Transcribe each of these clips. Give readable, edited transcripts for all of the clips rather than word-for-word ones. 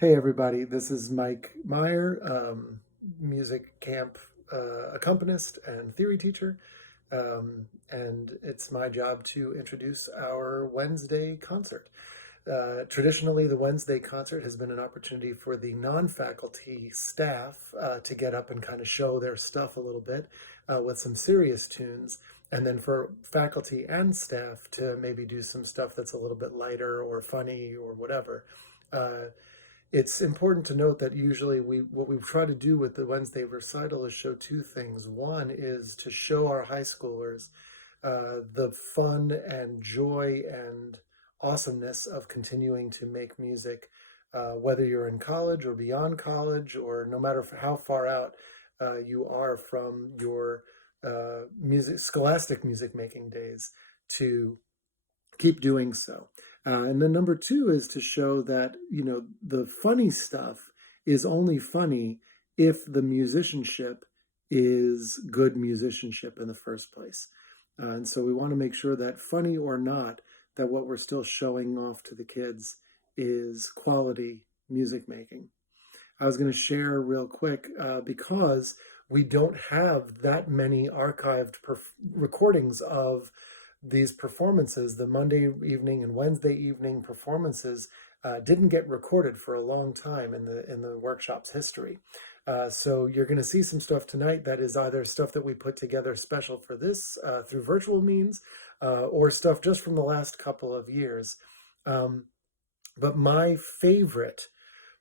Hey everybody, this is Mike Meyer, music camp accompanist and theory teacher, and it's my job to introduce our Wednesday concert. Traditionally, the Wednesday concert has been an opportunity for the non-faculty staff to get up and kind of show their stuff a little bit with some serious tunes, and then for faculty and staff to maybe do some stuff that's a little bit lighter or funny or whatever. It's important to note that usually what we try to do with the Wednesday recital is show two things. One is to show our high schoolers the fun and joy and awesomeness of continuing to make music, whether you're in college or beyond college, or no matter how far out you are from your scholastic music making days, to keep doing so. And then number two is to show that, the funny stuff is only funny if the musicianship is good musicianship in the first place. And so we want to make sure that, funny or not, that what we're still showing off to the kids is quality music making. I was going to share real quick because we don't have that many archived recordings of these performances. The Monday evening and Wednesday evening performances didn't get recorded for a long time in the workshop's history. So you're going to see some stuff tonight that is either stuff that we put together special for this through virtual means, or stuff just from the last couple of years. But my favorite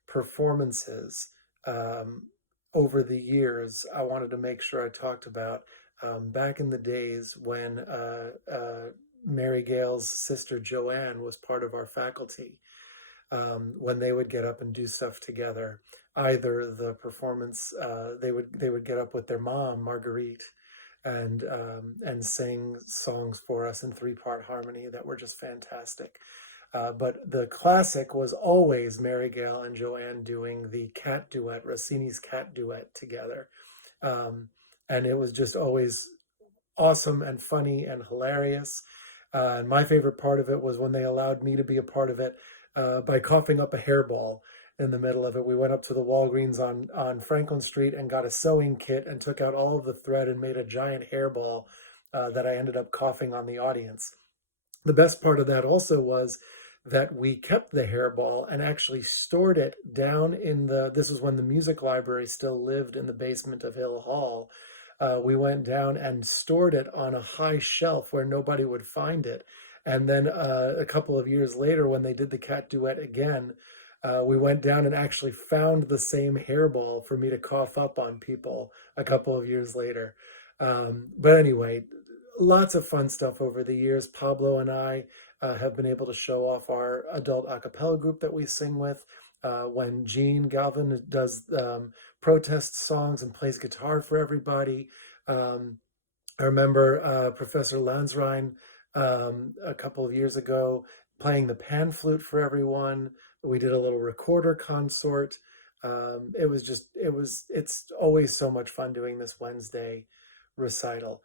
performances over the years, I wanted to make sure I talked about back in the days when Mary Gayle's sister Joanne was part of our faculty, when they would get up and do stuff together. Either the performance, they would get up with their mom Marguerite and sing songs for us in 3-part harmony that were just fantastic. But the classic was always Mary Gayle and Joanne doing the cat duet, Rossini's cat duet together. And it was just always awesome and funny and hilarious. And my favorite part of it was when they allowed me to be a part of it by coughing up a hairball in the middle of it. We went up to the Walgreens on Franklin Street and got a sewing kit and took out all of the thread and made a giant hairball that I ended up coughing on the audience. The best part of that also was that we kept the hairball and actually stored it down this was when the music library still lived in the basement of Hill Hall. We went down and stored it on a high shelf where nobody would find it. And then a couple of years later, when they did the cat duet again, we went down and actually found the same hairball for me to cough up on people a couple of years later. But anyway, lots of fun stuff over the years. Pablo and I have been able to show off our adult a cappella group that we sing with. When Eugene Galvin does protest songs and plays guitar for everybody. I remember Professor Lansrein a couple of years ago playing the pan flute for everyone. We did a little recorder consort. It's always so much fun doing this Wednesday recital.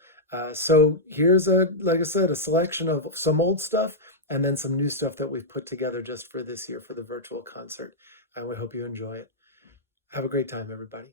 So here's like I said, a selection of some old stuff and then some new stuff that we've put together just for this year for the virtual concert. And we hope you enjoy it. Have a great time, everybody.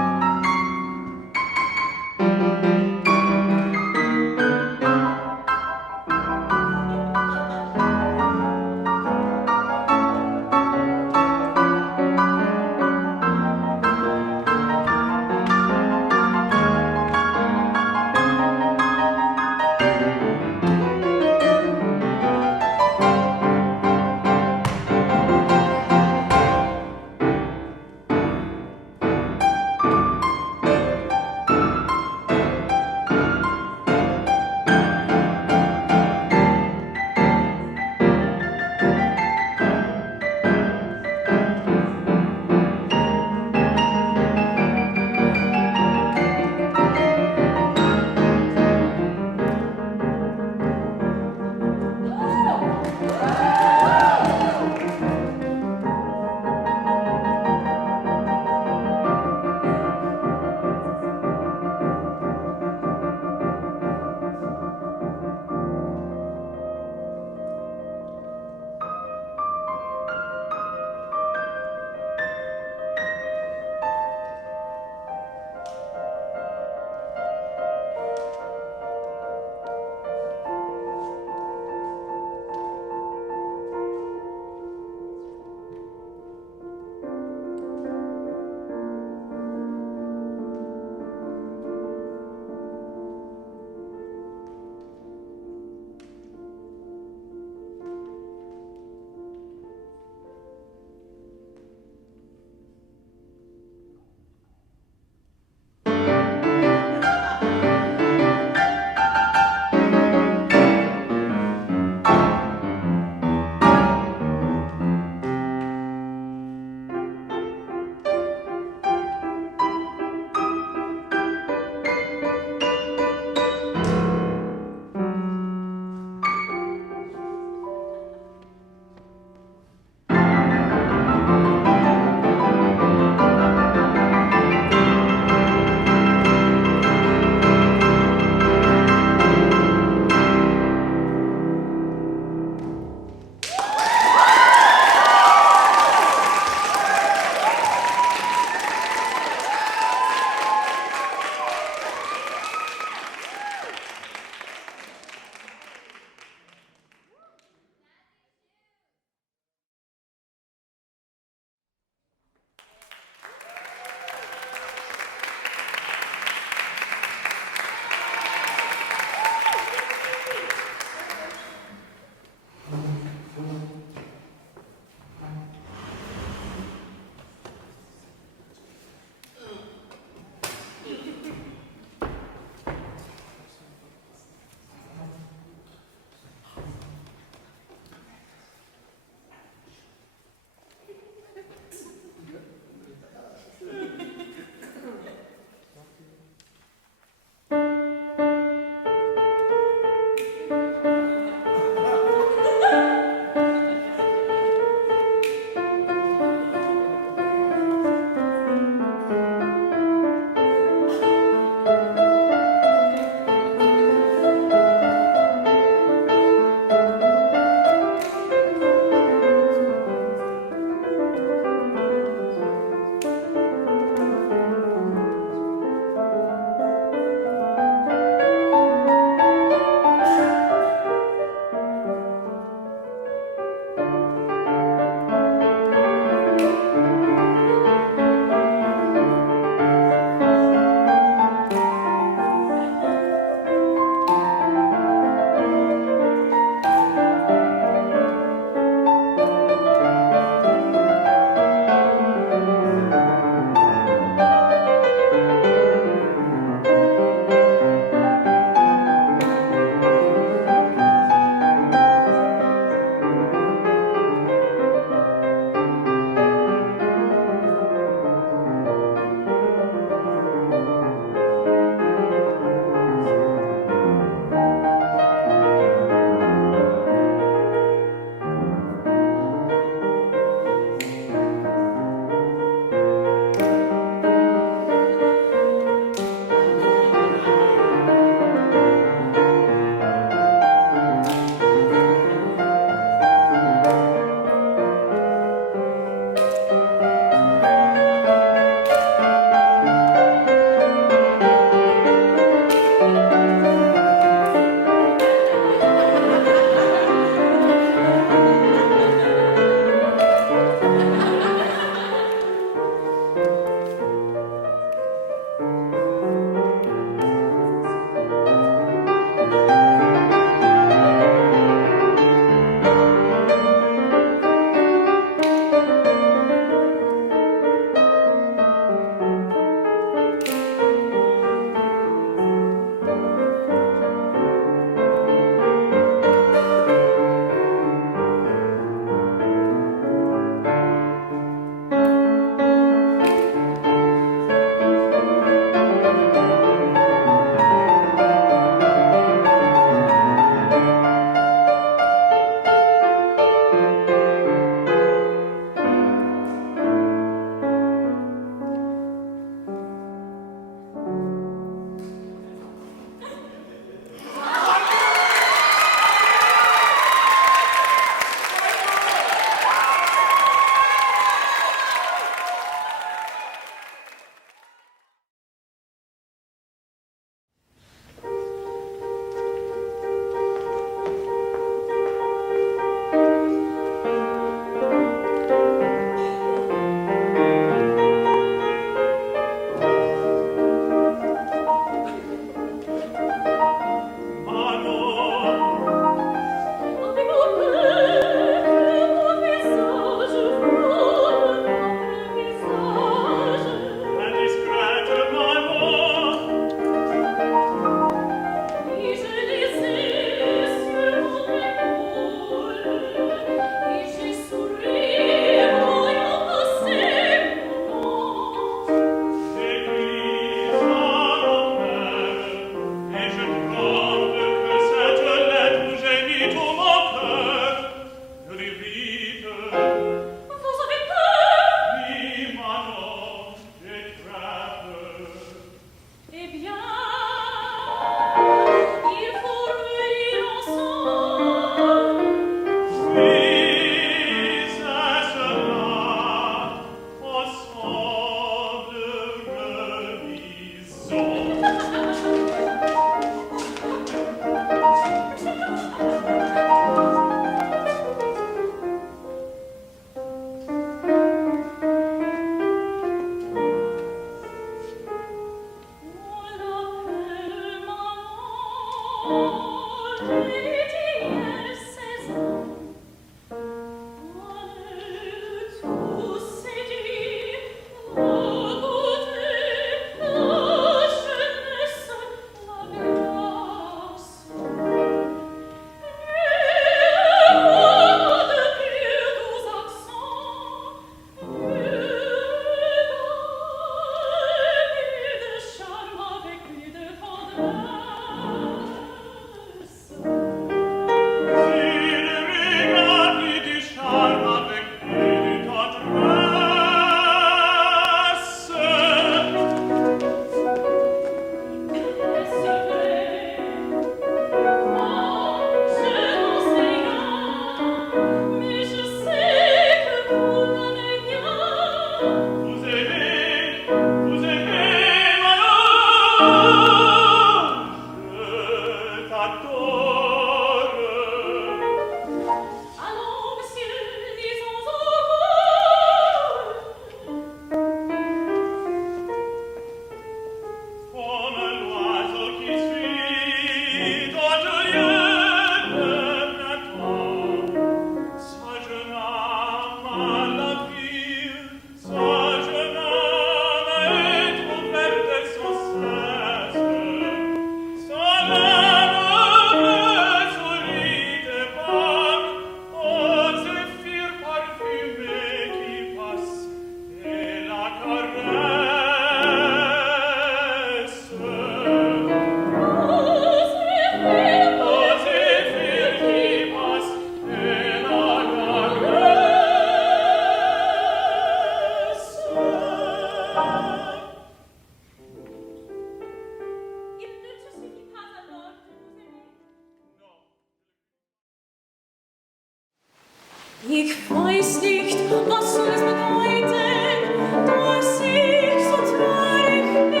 Ich weiß nicht, was soll es bedeuten, dass ich so traurig bin.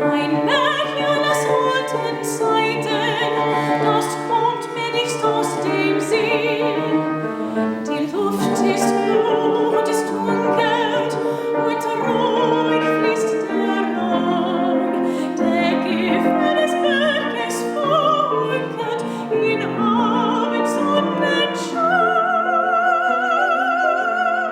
Ein Märchen aus alten Zeiten, das kommt mir nicht aus dem Sinn. Die Luft ist blau und ist dunkel und ruhig fließt der Rhein. Der Gipfel des Berges funkelt in Abendsonnenschein.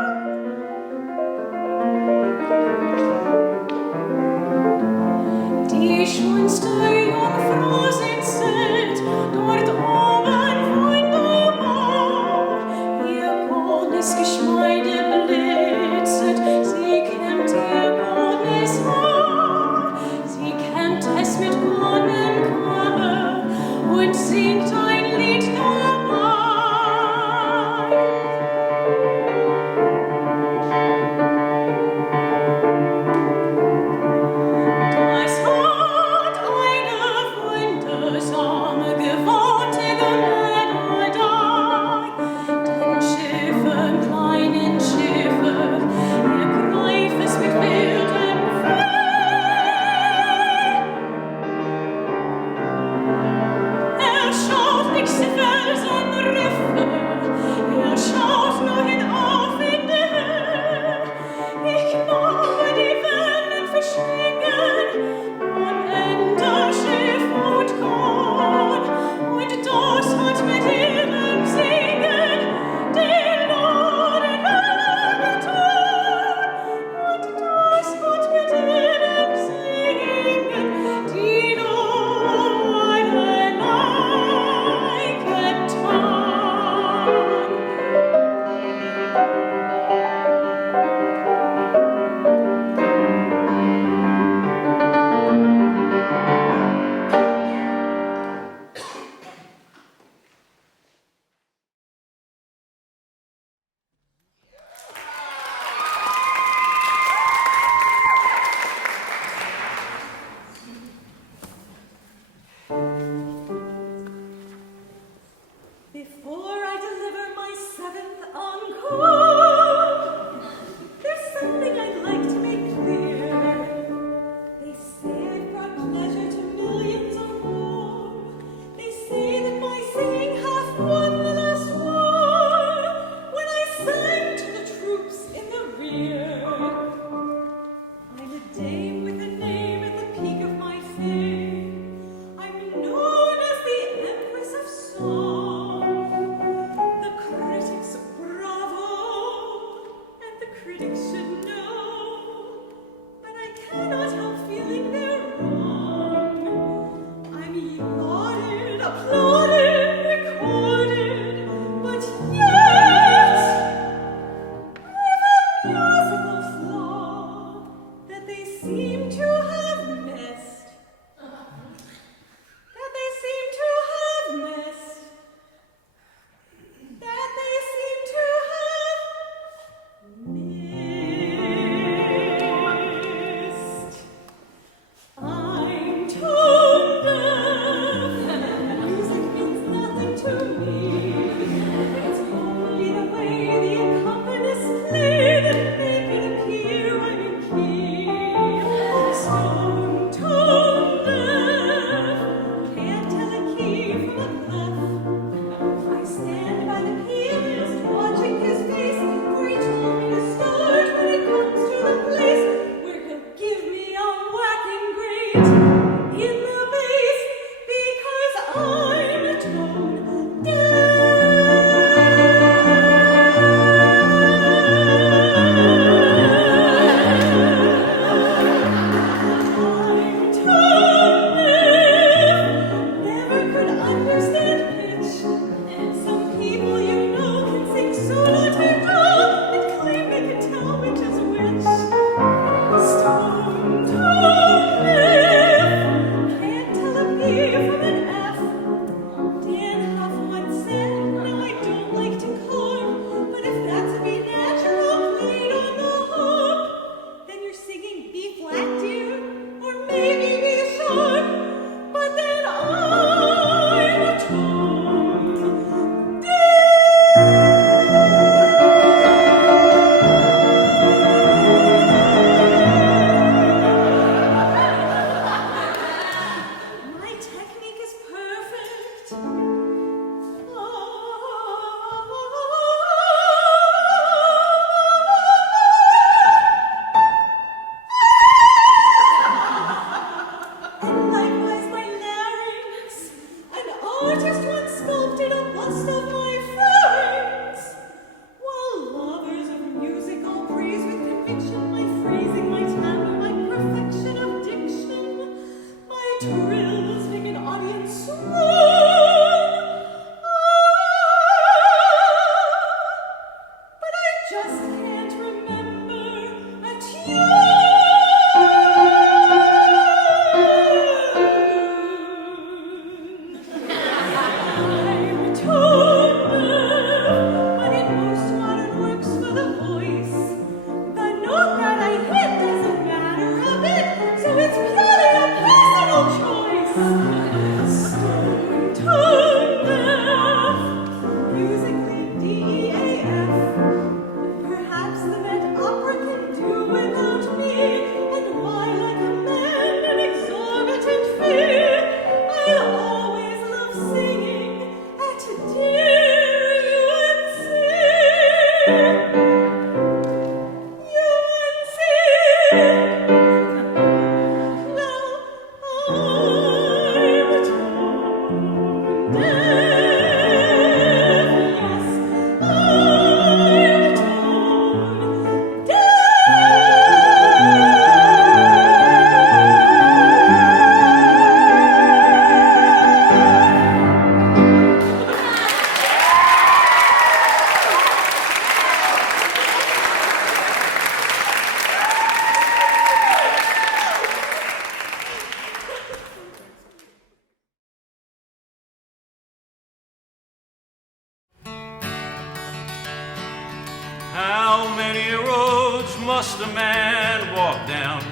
How many roads must a man walk down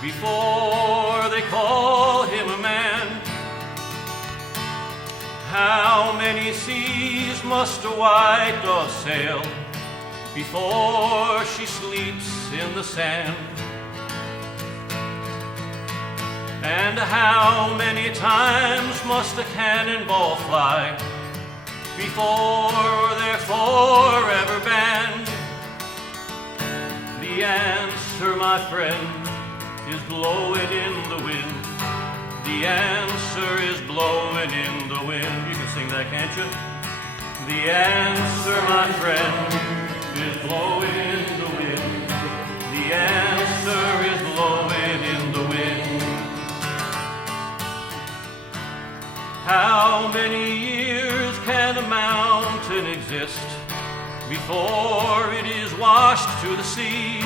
before they call him a man? How many seas must a white dove sail before she sleeps in the sand? And how many times must a cannonball fly before they're forever banned? The answer, my friend, is blowing in the wind. The answer is blowing in the wind. You can sing that, can't you? The answer, my friend, is blowing in the wind. The answer is blowing in the wind. How many years can a mountain exist before it is washed to the sea?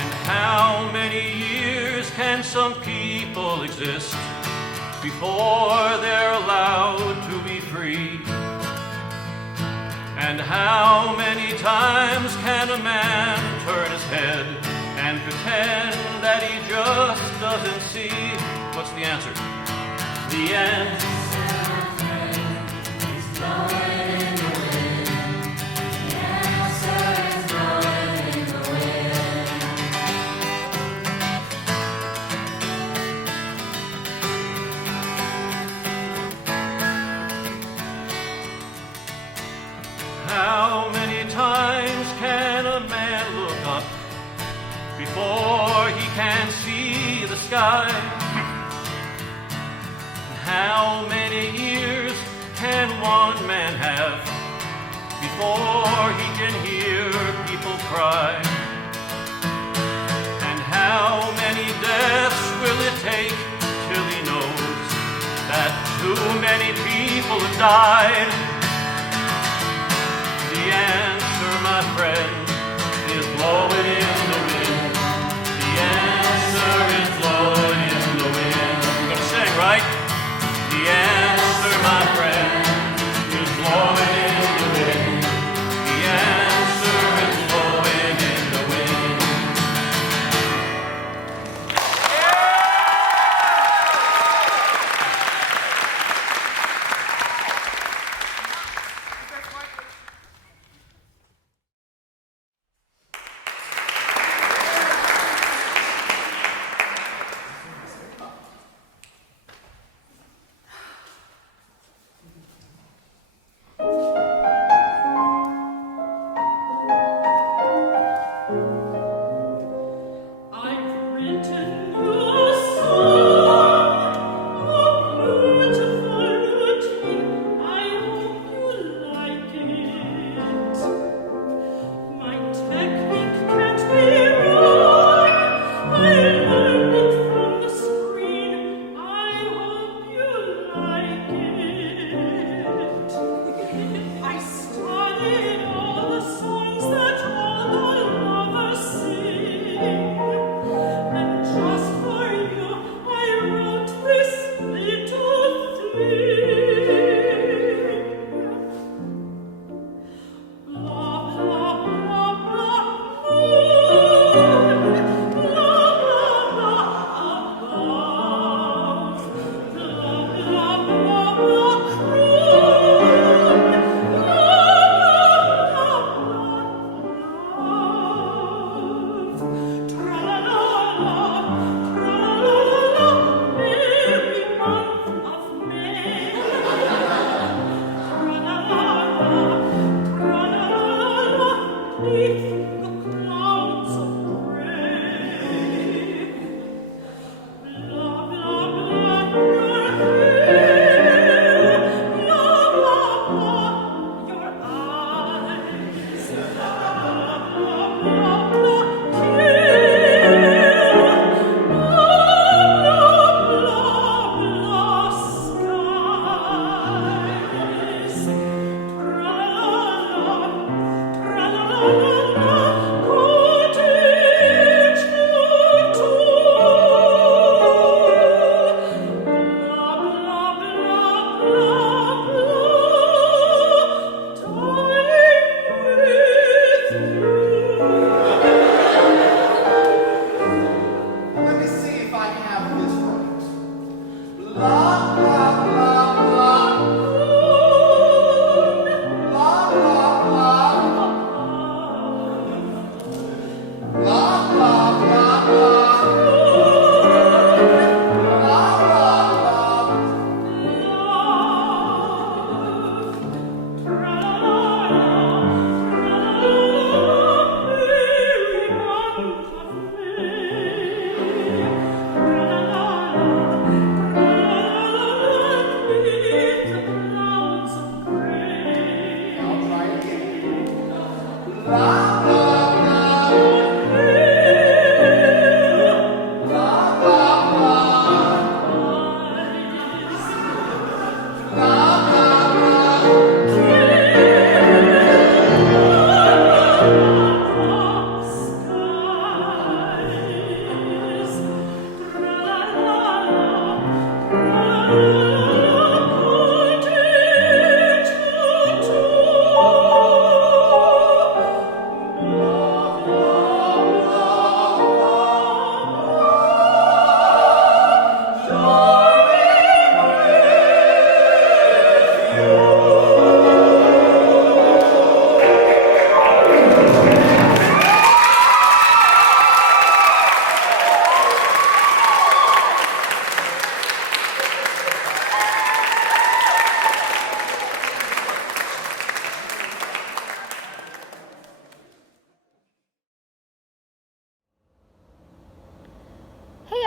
And how many years can some people exist before they're allowed to be free? And how many times can a man turn his head and pretend that he just doesn't see? What's the answer? The answer is blowing in the wind. The answer is blowing in the wind. How many times can a man look up before he can see the sky? How many years can one man have before he can hear people cry? And how many deaths will it take till he knows that too many people have died? The answer, my friend, is blowing in the wind. The answer is blowing in the wind. You're gonna sing, right? The answer, my friend, is blowing in the wind. The answer is blowing in the wind.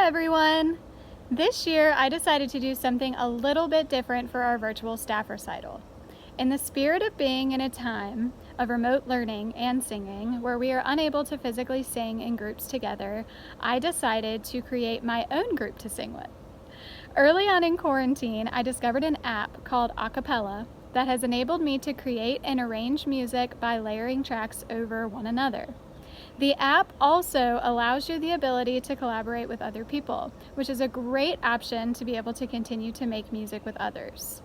everyone! This year I decided to do something a little bit different for our virtual staff recital. In the spirit of being in a time of remote learning and singing where we are unable to physically sing in groups together, I decided to create my own group to sing with. Early on in quarantine, I discovered an app called Acapella that has enabled me to create and arrange music by layering tracks over one another. The app also allows you the ability to collaborate with other people, which is a great option to be able to continue to make music with others.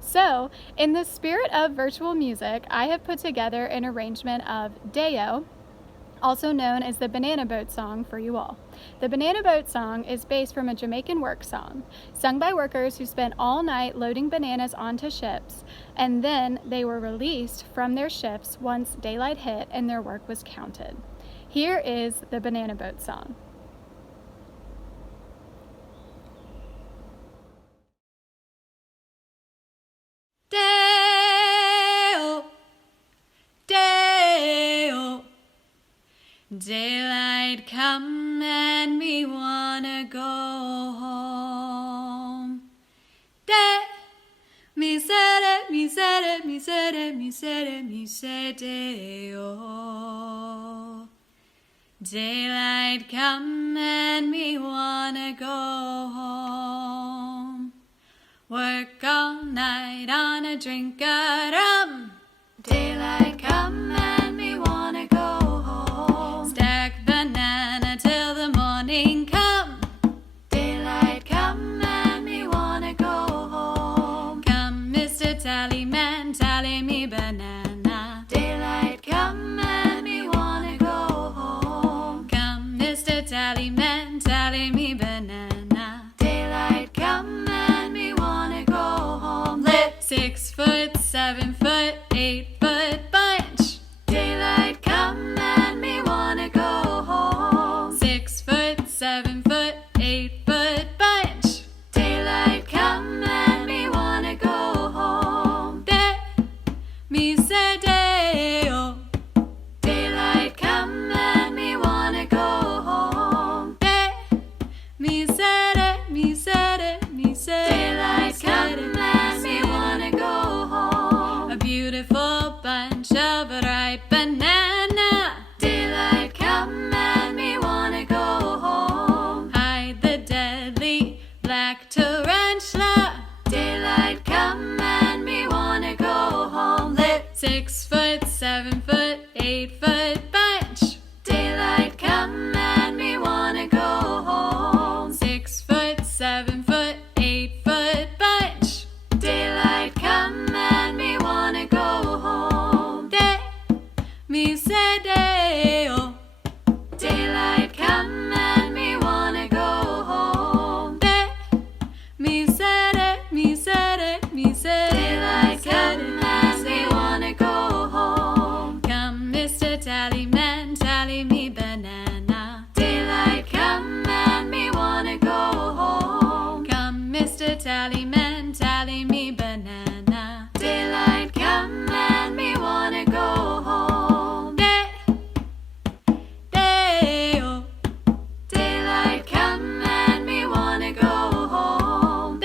So, in the spirit of virtual music, I have put together an arrangement of Deo, also known as the Banana Boat Song, for you all. The Banana Boat Song is based from a Jamaican work song, sung by workers who spent all night loading bananas onto ships, and then they were released from their ships once daylight hit and their work was counted. Here is the Banana Boat Song. Deo, Deo, daylight come and me wanna go home. Me said it, me said it, me said it, me said it, me said Deo. Daylight come and me wanna go home. Work all night on a drink of rum. Daylight come and me wanna go home. Stack banana till the morning come. Daylight come and me wanna go home. Come, Mr. Tallyman, tally me banana. Daylight come and me wanna go home. Come, Mr. Tallyman, tally me banana. Daylight come and me wanna go home. Lit 6 foot, 7 foot, 8 foot bunch. Daylight come and me wanna go home. 6 foot, 7 foot, 8 foot bunch. Daylight come and me wanna go home. Me say Deo. Daylight come and me wanna go home. Me said it, me said it, me said it. Daylight come and me wanna go home. A beautiful bunch of ripe banana. Daylight come and me wanna go home. Hide the deadly black tarantula. Daylight come and me wanna go home. Lit 6 foot, 7 foot, 8 foot bunch. Daylight come and me wanna go home. 6 foot, 7 foot, 8 foot bunch. Daylight come and me wanna go home. Me say Deo. Daylight come and me wanna go home. Me said it, me said it, me said it. Daylight come and me wanna go home. Come, Mr. Tallyman, tally me banana. Daylight come and me wanna go home. Come, Mr. Tallyman, tally me banana. Daylight come and me wanna go home. Deo. Daylight come and me wanna go home.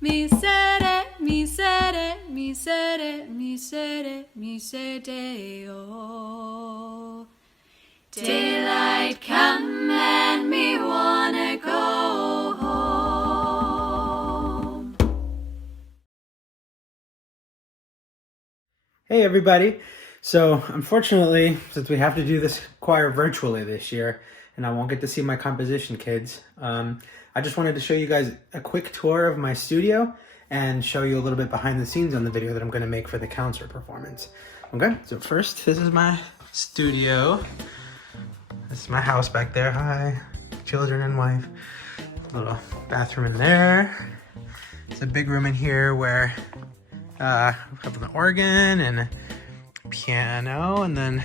Me said it, me said it, me said it, me said it, me said day-o. Daylight come and me wanna go home. Hey everybody! So unfortunately, since we have to do this choir virtually this year, and I won't get to see my composition kids, I just wanted to show you guys a quick tour of my studio and show you a little bit behind the scenes on the video that I'm going to make for the concert performance. Okay, so first, this is my studio. This is my house back there. Hi, children and wife. Little bathroom in there. It's a big room in here where I have an organ and a piano, and then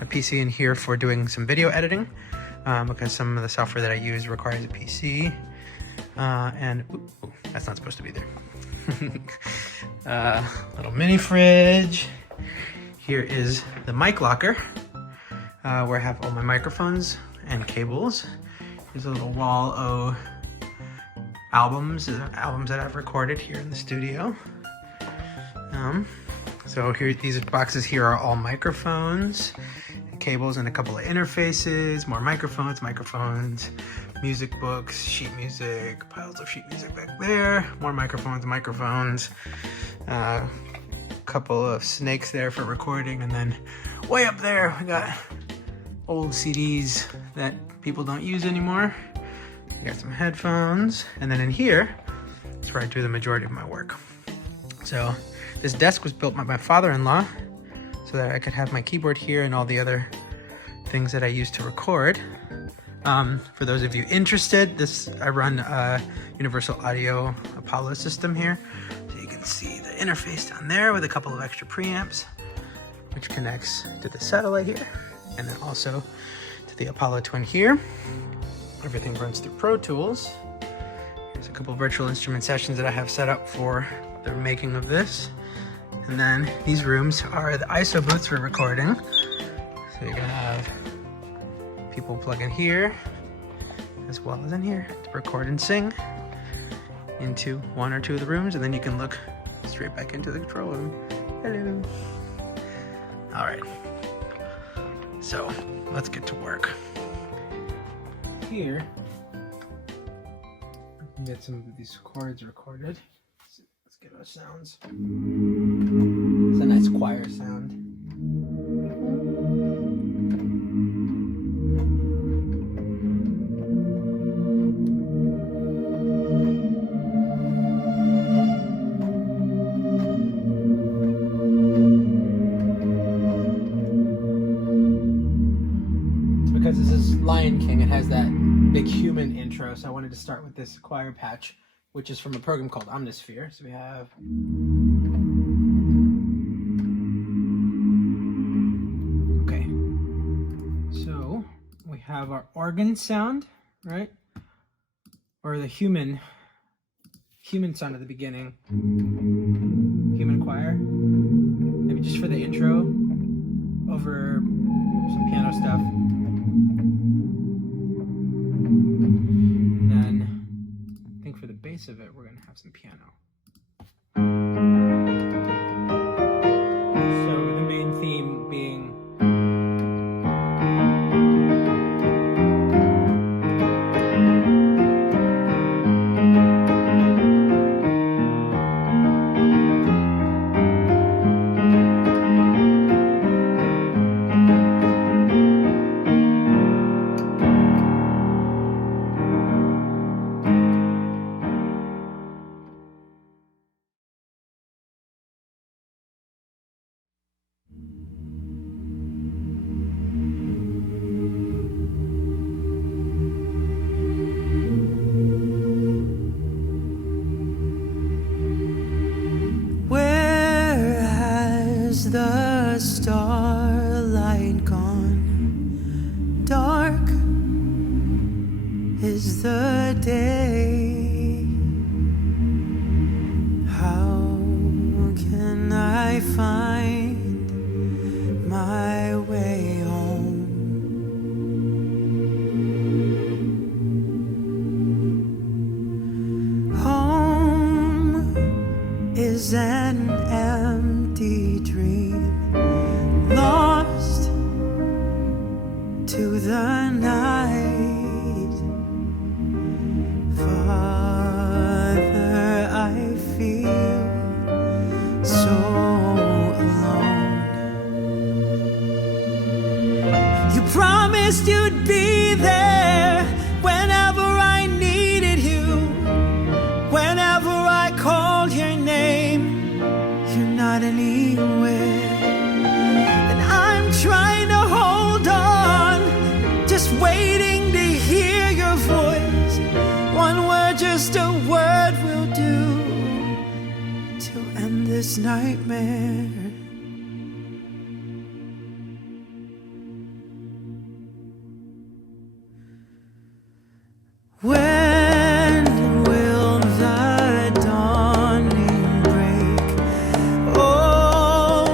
a PC in here for doing some video editing, because some of the software that I use requires a PC. And ooh, that's not supposed to be there. Little mini fridge. Here is the mic locker, where I have all my microphones and cables. Here's a little wall of albums that I've recorded here in the studio. So here, these boxes here are all microphones, cables, and a couple of interfaces, more microphones, music books, sheet music, piles of sheet music back there, more microphones, a couple of snakes there for recording, and then way up there we got old CDs that people don't use anymore. We got some headphones, and then in here, that's where I do the majority of my work. So this desk was built by my father-in-law so that I could have my keyboard here and all the other things that I use to record. For those of you interested, I run a Universal Audio Apollo system here. So you can see the interface down there with a couple of extra preamps, which connects to the satellite here, and then also to the Apollo Twin here. Everything runs through Pro Tools. Here's a couple of virtual instrument sessions that I have set up for the making of this. And then these rooms are the ISO booths for recording. So you're gonna have people plug in here as well as in here to record and sing into one or two of the rooms, and then you can look straight back into the control room. Hello. All right. So let's get to work. Here, I can get some of these chords recorded. Let's get those sounds. It's a nice choir sound. It's because this is Lion King. It has that big human intro, so I wanted to start with this choir patch, which is from a program called Omnisphere. So we have we have our organ sound, right? Or the human sound at the beginning. Human choir. Maybe just for the intro over some piano stuff. And then I think for the bass of it, we're gonna have some piano. So the main theme being promised you'd be there whenever I needed you. Whenever I called your name, you're not anywhere. And I'm trying to hold on, just waiting to hear your voice. One word, just a word will do to end this nightmare. When will the dawning break? Oh,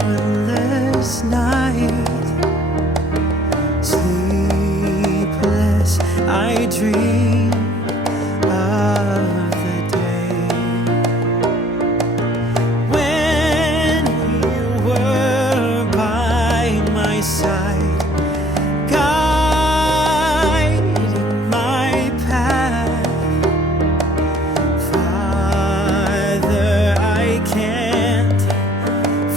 endless night. Sleepless, I dream of the day when you were by my side, guiding my path. Father, I can't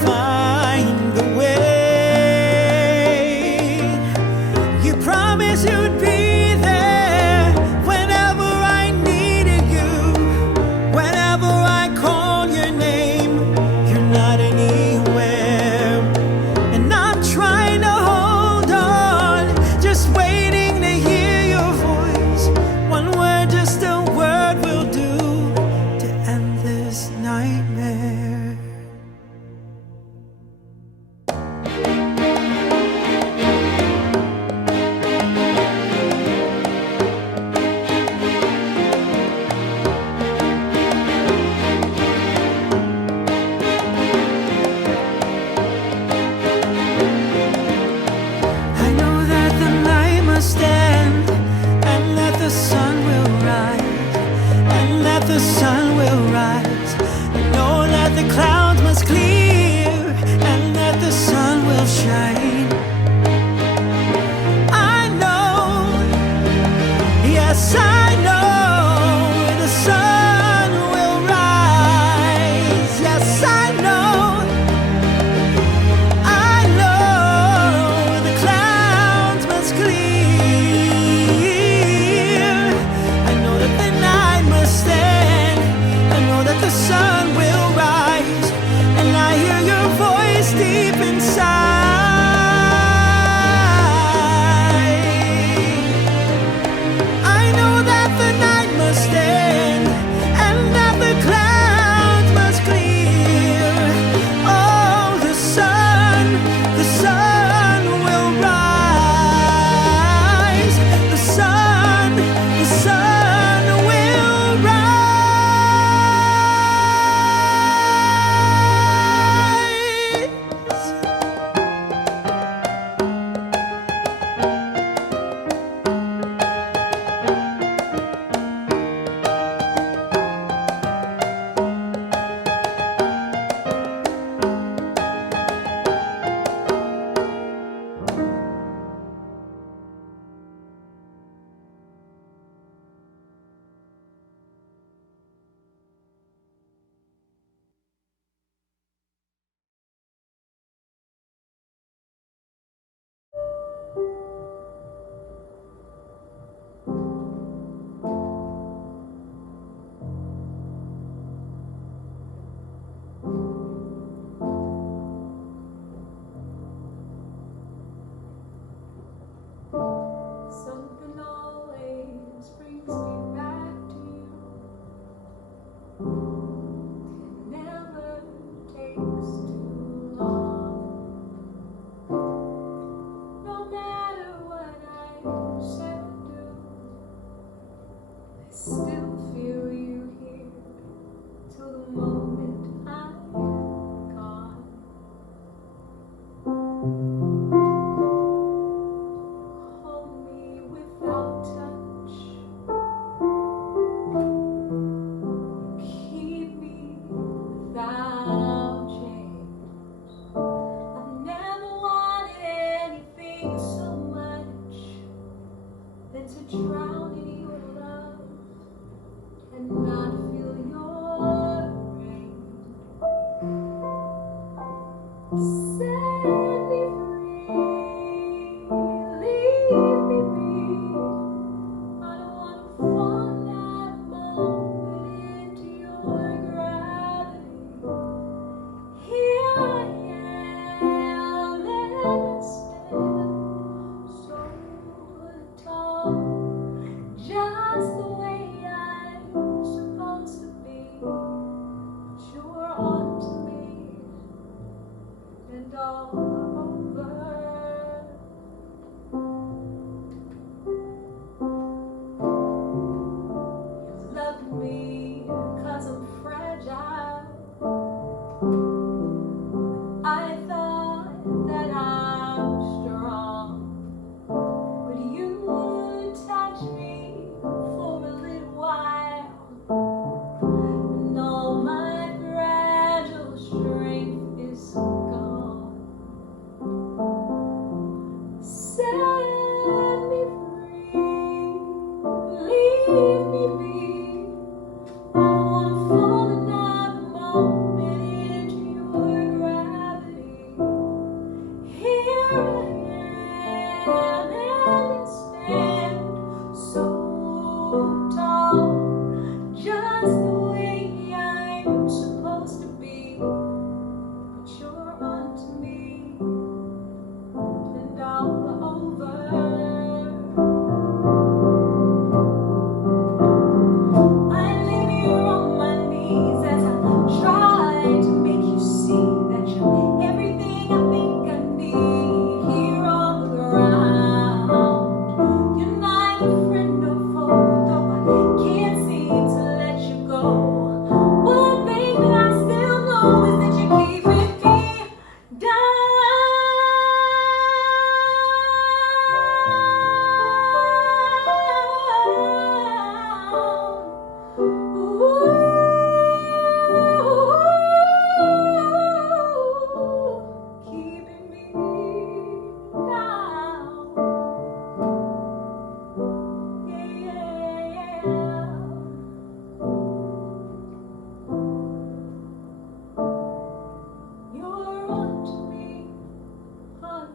find the way. You promised you'd be there whenever I needed you. Whenever I call your name, you're not anywhere. And I'm trying to hold on, just waiting to hear your voice. One word, just a word will do to end this nightmare.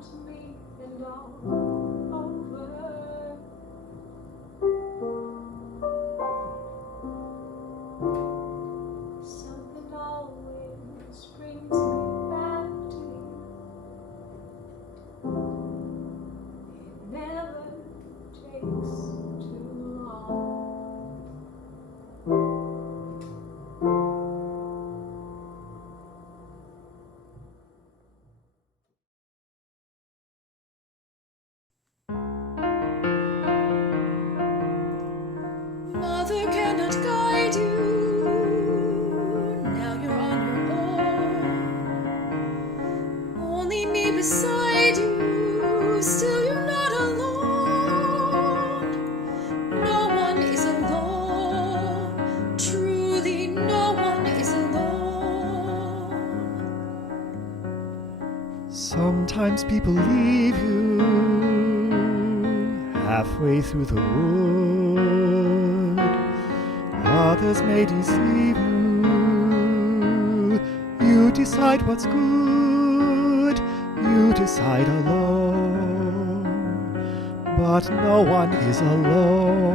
around me and all over. Something always brings me back to you. It never takes too long. Mother cannot guide you. Now you're on your own. Only me beside you. Still you're not alone. No one is alone. Truly, no one is alone. Sometimes people leave you halfway through the wood. Others may deceive you. You decide what's good. You decide alone. But no one is alone.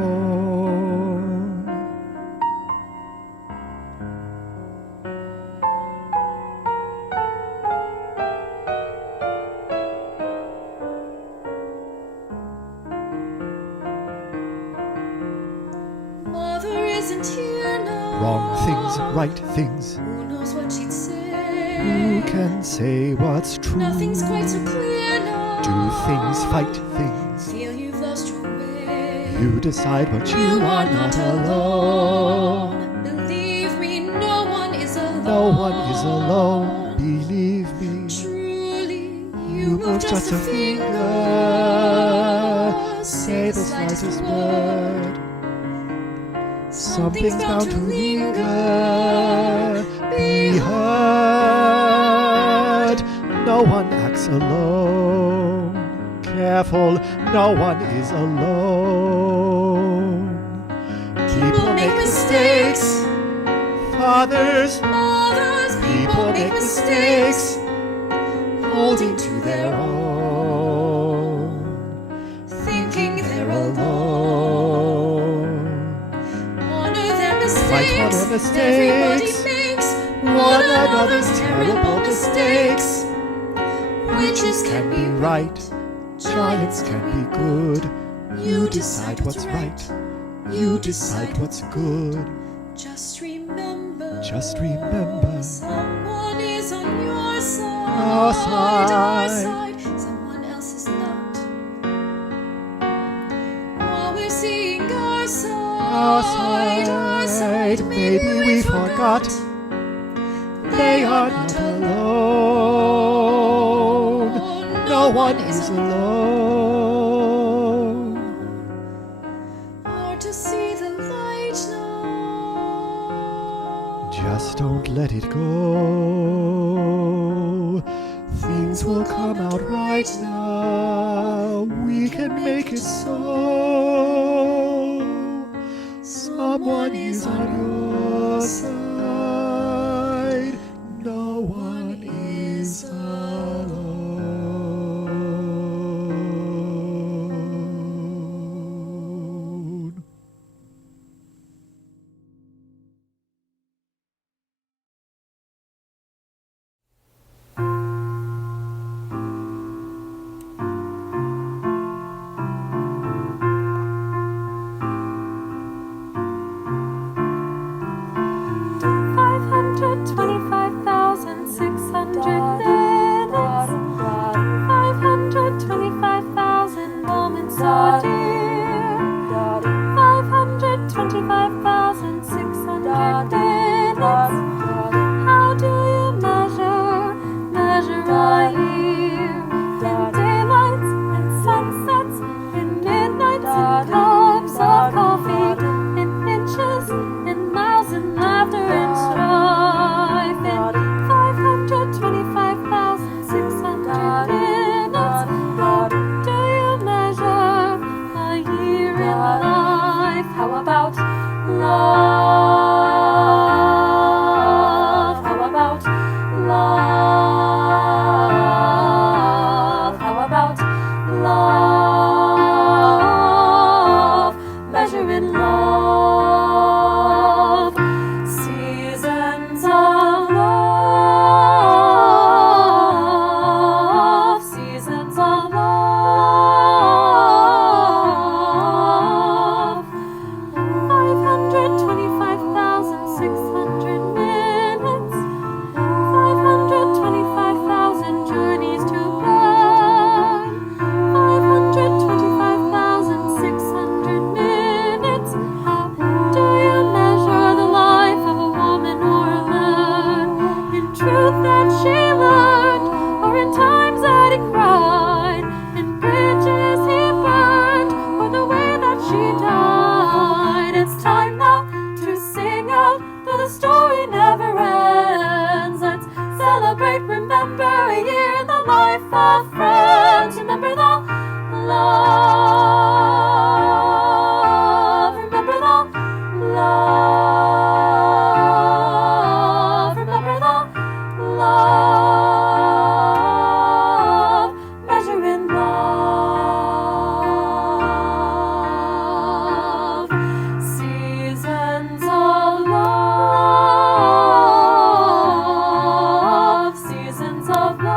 Mother isn't here now. Wrong things, right things. Who knows what she'd say? Who can say what's true? Nothing's quite so clear now. Do things, fight things. Feel you've lost your way. You decide what you are not alone. Believe me, no one is alone. No one is alone, believe me. Truly, You move just a finger. Say the slightest word. Something's bound to linger. Be heard. No one acts alone. Careful, no one is alone. People make mistakes. Fathers, Mothers, people make mistakes. Holding to their own. thinking they're alone. Honor their Fight mistakes. honor mistakes. Everybody makes One another's terrible mistakes. Witches Can be right, giants can be good. You decide what's right. You decide what's good. Just remember. Just remember. Someone is on your side. Our side. Our side. Someone else is not. While we're seeing our side. Our side. Maybe we forgot. They are not alone. No one is alone. Hard to see the light now. Just don't let it go. Things will come out right now. We can make it so. Someone is on your side. No one is alone. love. Remember the love. Remember the love. Remember the love. Measure in love. Seasons of love. Seasons of love.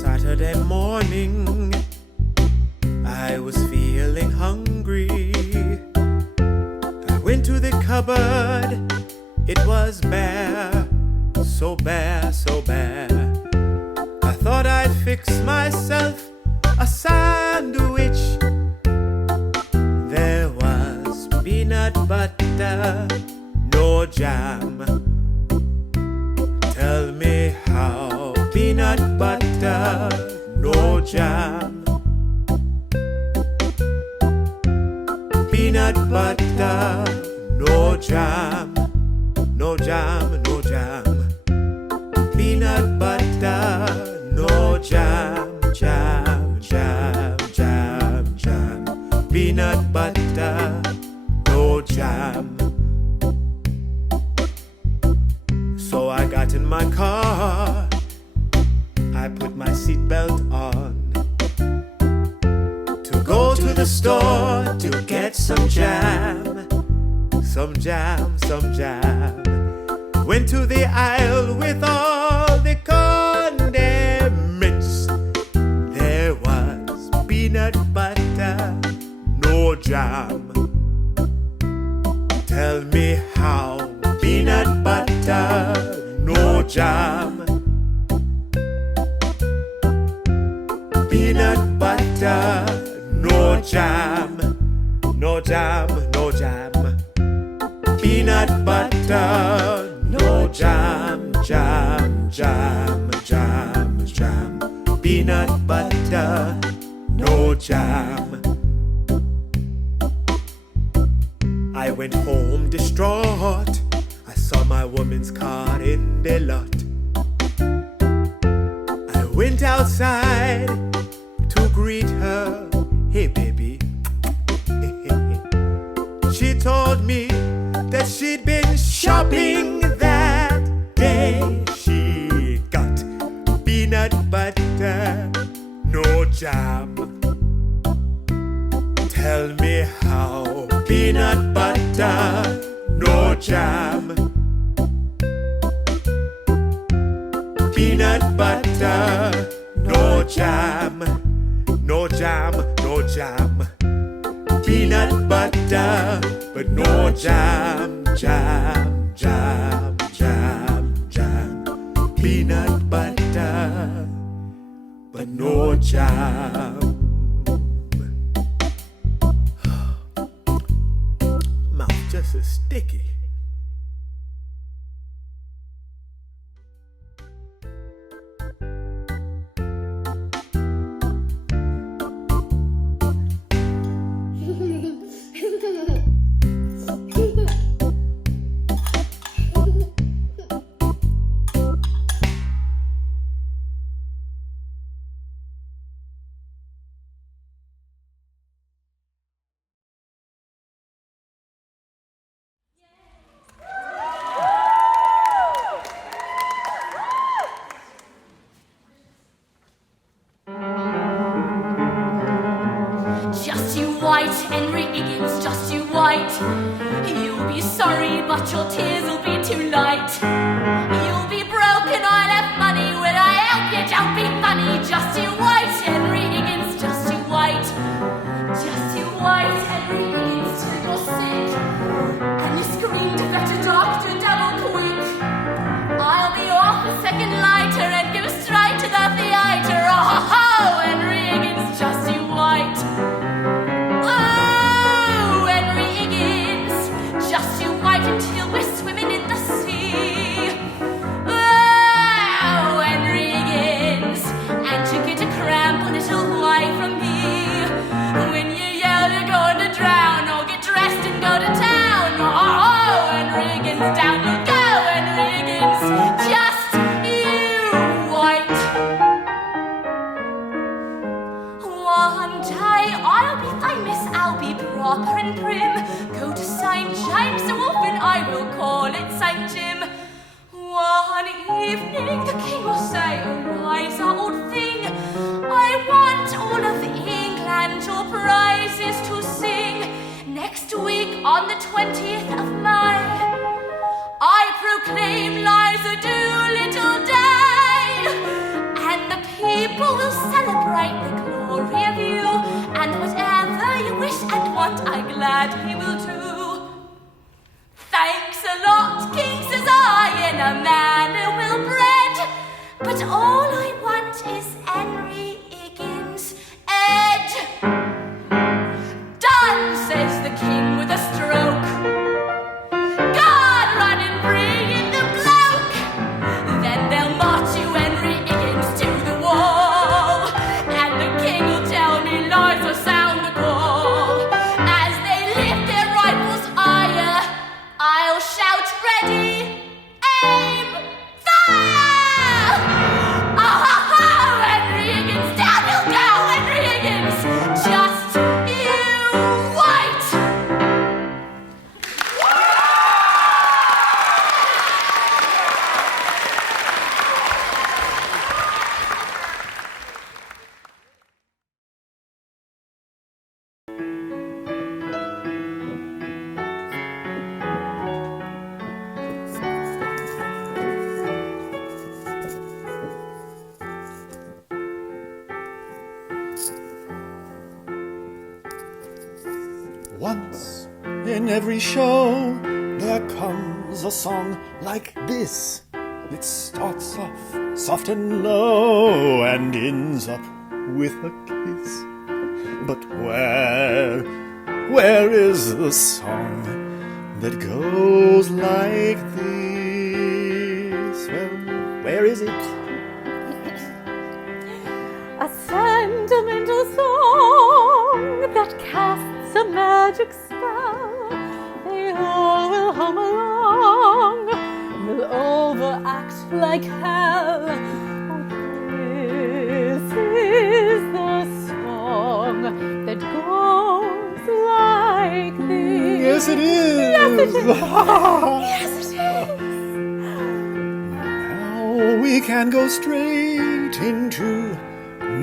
Saturday morning, I was feeling hungry. I went to the cupboard, it was bare, so bare, so bare. I thought I'd fix myself a sandwich. There was peanut butter, no jam. Tell me how peanut butter, no jam. Peanut butter, no jam. No jam, no jam. Peanut butter, no jam. Jam, jam, jam, jam. Peanut butter, no jam. So I got in my car, I put my seatbelt on to go to the store to get some jam. Some jam, some jam. Went to the aisle with all the condiments. There was peanut butter, no jam. Tell me how peanut butter, no jam. Peanut butter, no jam. No jam, no jam. Peanut butter, no jam. Jam, jam, jam, jam. Peanut butter, no jam. I went home distraught. I saw my woman's car in the lot. I went outside to greet her. Hey, baby. She told me that she'd been shopping that day. She got peanut butter, no jam. Tell me how peanut butter, no jam. Peanut butter, no jam. No jam, no jam. Peanut butter, but no jam. Jam, jam, jam, jam. Peanut butter, but no jam. Mouth just as sticky. Just you white, Henry Higgins, just you white. You'll be sorry, but your tears will be too light. You'll be broken, I'll have money. Will I help you? Don't be funny. Just you white, Henry Higgins, just you white. Just you white, Henry Higgins, till you're sick. And you scream to fetch a doctor double quick. I'll be off the second lighter and go straight to the theatre. Oh, ho, ho, Henry Higgins, just you white. Oh, Henry Higgins, just you white until we're swimming in the sea. proper and prim. Go to St. James so often I will call it St. Jim. One evening the king will say, "Arise, our old thing, I want all of England your praises to sing. Next week on the 20th of May, I proclaim lies a Doolittle Day, and the people will celebrate the glory of you, and whatever you wish and want I gladly will do." "Thanks a lot, king," says I, "in a manner well bred, but all I want is Henry Higgins' Ed." "Done," says the king with a stroke. "God, run and bring in the bloke. Then they'll march you, Henry Higgins, to the wall, and the king will tell me lies or sound the call. As they lift their rifles higher, I'll shout, "Ready, aim, fire!" Oh, ho, ho, Henry Higgins, down you'll go, Henry Higgins, just you wait. Once in every show there comes a song like this. It starts off soft and low and ends up with a kiss. But where is the song that goes like this? Well, where is it? A sentimental song that casts a magic spell. They all will hum along, will overact like hell. Oh, this is the song that goes like this. Yes, it is. Yes, it is. Yes, it is. Now we can go straight into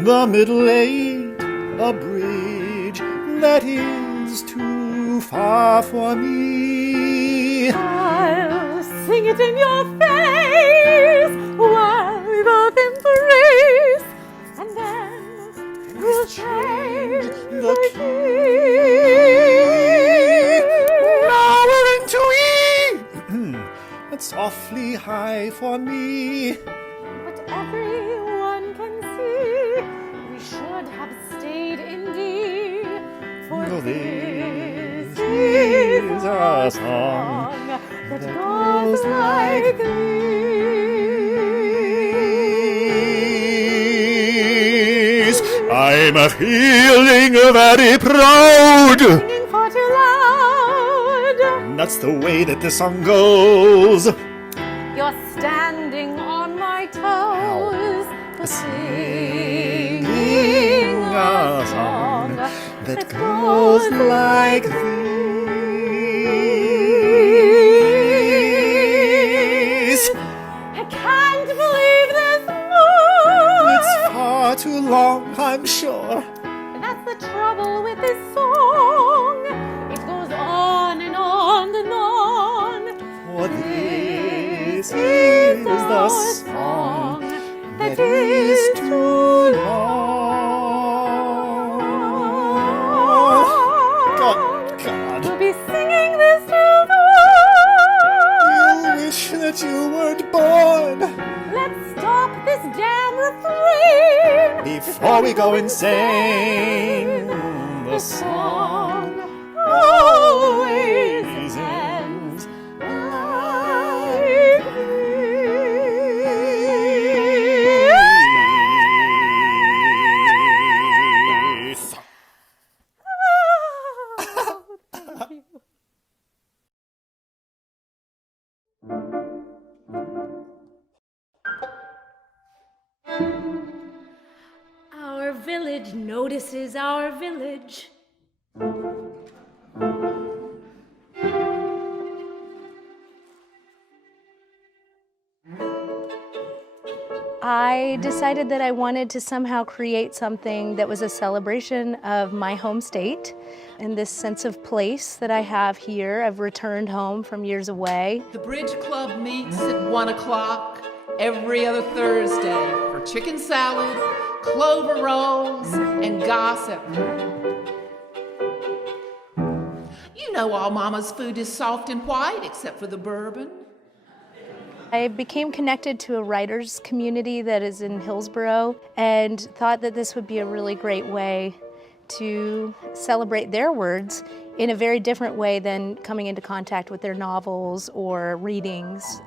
the Middle Eight, a bridge that is too far for me. I'll sing it in your face while we both embrace, and then we'll change the key. Now we're into E. That's awfully high for me. But everyone can see we should have stayed in D, for No, this is a song that goes like this. I'm feeling very proud. Singing far too loud. That's the way that the song goes. You're standing on my toes, singing a song that goes like this. I can't believe this more. It's far too long, I'm sure. That's the trouble with this song. It goes on and on and on. For this is the song that is too long. God. We'll be singing this till dawn. You wish that you weren't born. Let's stop this damn refrain Before we go insane. The song always ends like this. Thank you. Our village notices our village. I decided that I wanted to somehow create something that was a celebration of my home state and this sense of place that I have here. I've returned home from years away. The Bridge Club meets at 1 o'clock every other Thursday for chicken salad, clover rolls, and gossip. You know all Mama's food is soft and white except for the bourbon. I became connected to a writers community that is in Hillsborough and thought that this would be a really great way to celebrate their words in a very different way than coming into contact with their novels or readings,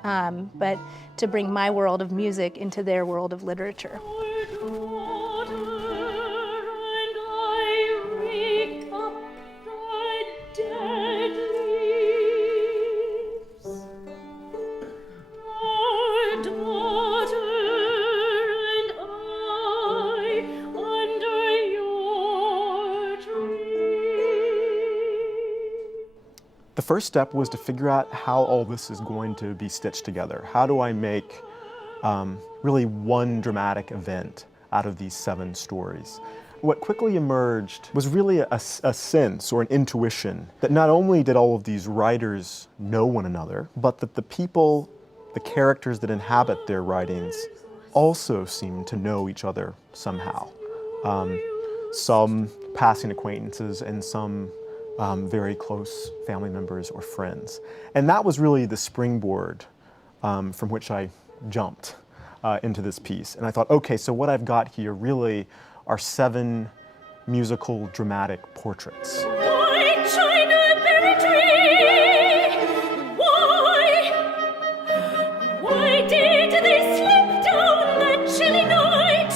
but to bring my world of music into their world of literature. The first step was to figure out how all this is going to be stitched together. How do I make really one dramatic event out of these 7 stories? What quickly emerged was really a sense or an intuition that not only did all of these writers know one another, but that the people, the characters that inhabit their writings also seemed to know each other somehow. Some passing acquaintances and some very close family members or friends. And that was really the springboard from which I jumped into this piece. And I thought, okay, so what I've got here really are 7 musical dramatic portraits. Why did they slip down that chilly night?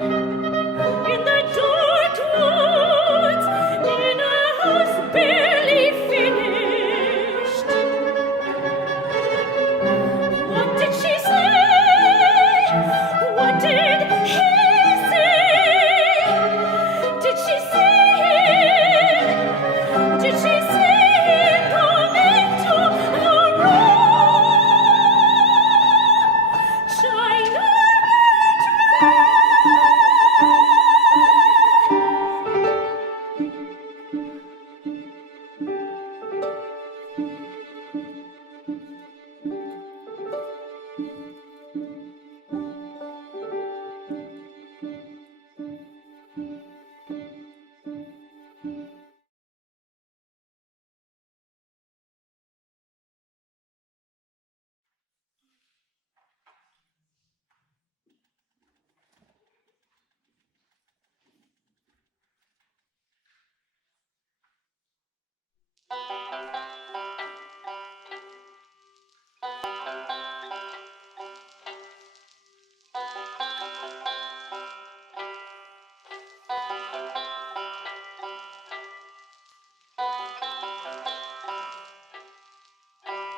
In the dark woods, in a house barely finished. What did she say? What did he say? Did she see him? Did she see him come into the room? China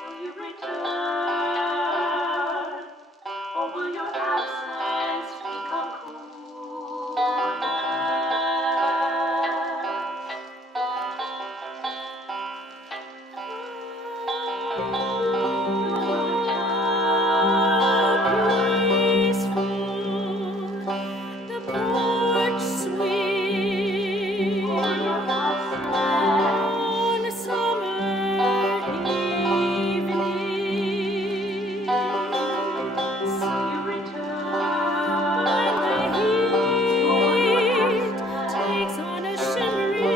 will you return, or will your absence become the porch sweet on a summer evening. Will you return when the heat takes on a shimmering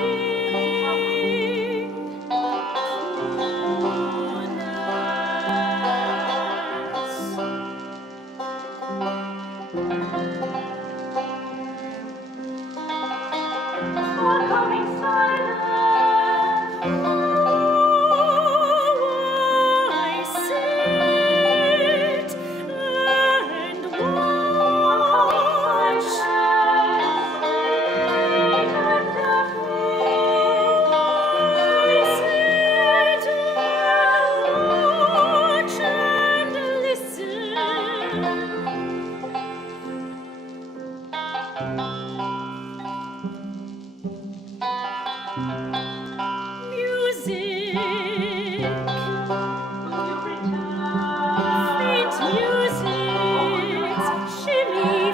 coming silence. Oh, I sit and watch. I sit and watch and listen. Music. Will you return? Faint music, shimmy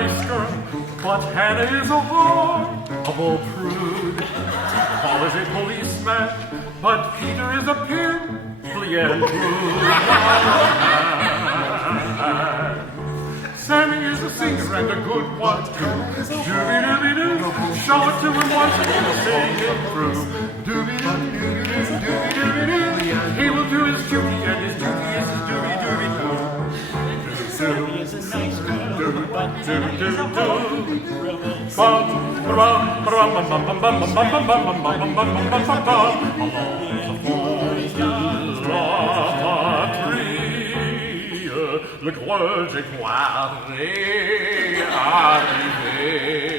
nice girl, but Hannah is a horrible prude. Paul is a policeman, but Peter is a pillion Sammy is a singer and a good one too. Dooby-dooby-doo, show it to him once and he will sing it through. Dooby-dooby-doo, dooby-dooby-doo, he will do his duty and his duty is his dooby-dooby-doo. Sammy is a nice girl, but Peter is a horrible le gros étoile est arrivé.